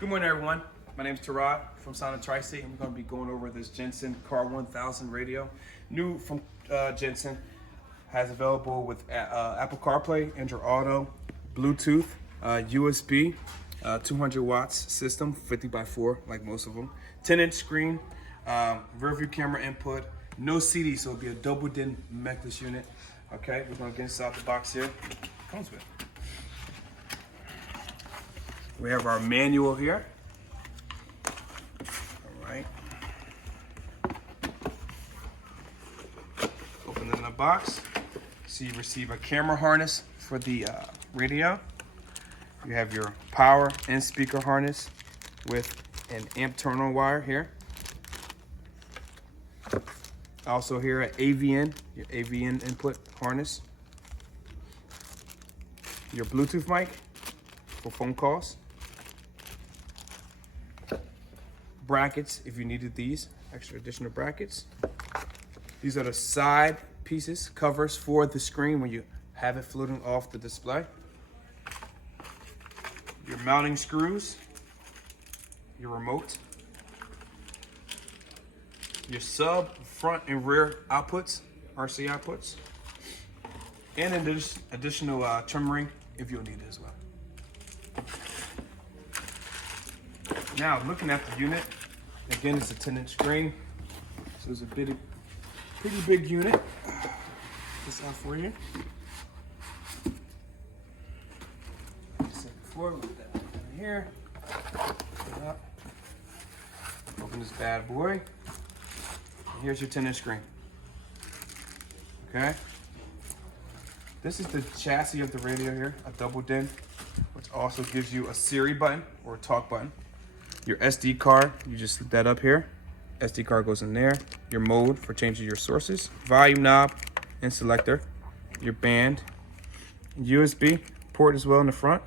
Good morning, everyone. My name is Tarad from Sound & Tri-State, and we're going to be going over this Jensen CAR1000 radio. New from Jensen, has available with Apple CarPlay, Android Auto, Bluetooth, USB, 200 watts system, 50x4 like most of them, 10-inch screen, rear view camera input, no CD, so it'll be a double DIN Mechless unit. Okay, we're going to get inside the box here. Comes with. We have our manual here. All right. Open in the box. So you receive a camera harness for the radio. You have your power and speaker harness with an amp terminal wire here. Also here at AVN, your AVN input harness. Your Bluetooth mic for phone calls. Brackets if you needed these, extra additional brackets. These are the side pieces, covers for the screen when you have it floating off the display. Your mounting screws, your remote, your sub, front and rear outputs, RC outputs, and an additional trim ring if you'll need it as well. Now, looking at the unit, again, it's a 10-inch screen, so it's a pretty big unit. This out for you. Like I said before, we'll put that in here. Open this bad boy. And here's your 10-inch screen. Okay. This is the chassis of the radio here, a double DIN, which also gives you a Siri button or a talk button. Your SD card, you just slip that up here. SD card goes in there. Your mode for changing your sources. Volume knob and selector. Your band. USB port as well in the front.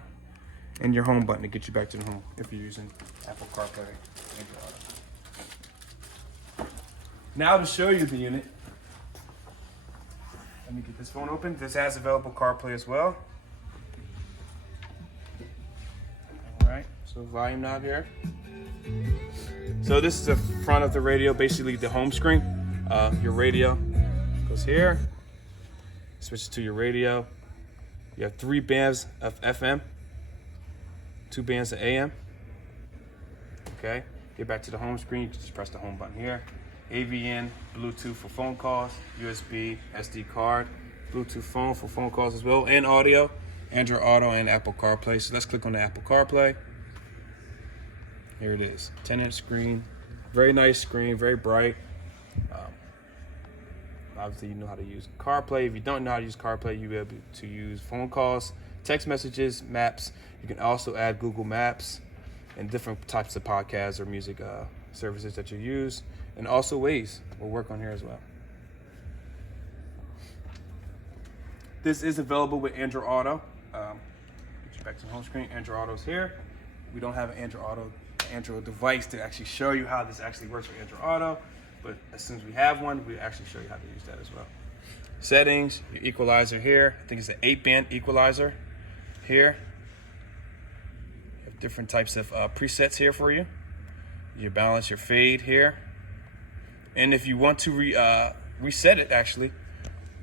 And your home button to get you back to the home if you're using Apple CarPlay and Android Auto. Now to show you the unit. Let me get this phone open. This has available CarPlay as well. All right, so volume knob here. So this is the front of the radio, basically the home screen. Your radio goes here, switches to your radio. You have 3 bands of FM, 2 bands of AM. Okay, get back to the home screen, you just press the home button here. AVN, Bluetooth for phone calls, USB, SD card, Bluetooth phone for phone calls as well, and audio, Android Auto and Apple CarPlay. So let's click on the Apple CarPlay. Here it is, 10-inch screen, very nice screen, very bright. Obviously you know how to use CarPlay. If you don't know how to use CarPlay, you'll be able to use phone calls, text messages, maps. You can also add Google Maps and different types of podcasts or music services that you use. And also Waze will work on here as well. This is available with Android Auto. Get you back to the home screen. Android Auto is here. We don't have an Android device to actually show you how this actually works with Android Auto, but as soon as we have one, we'll actually show you how to use that as well. Settings, your equalizer here. I think it's an 8-band equalizer here. You have different types of presets here for you. You balance your fade here. And if you want to reset it actually,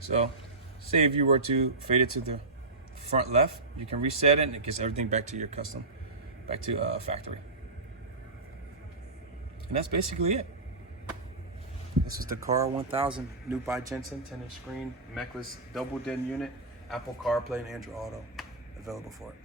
so say if you were to fade it to the front left, you can reset it and it gets everything back to your custom, back to factory. And that's basically it. This is the CAR1000, new by Jensen, 10-inch screen, Mechless, double DIN unit, Apple CarPlay and Android Auto available for it.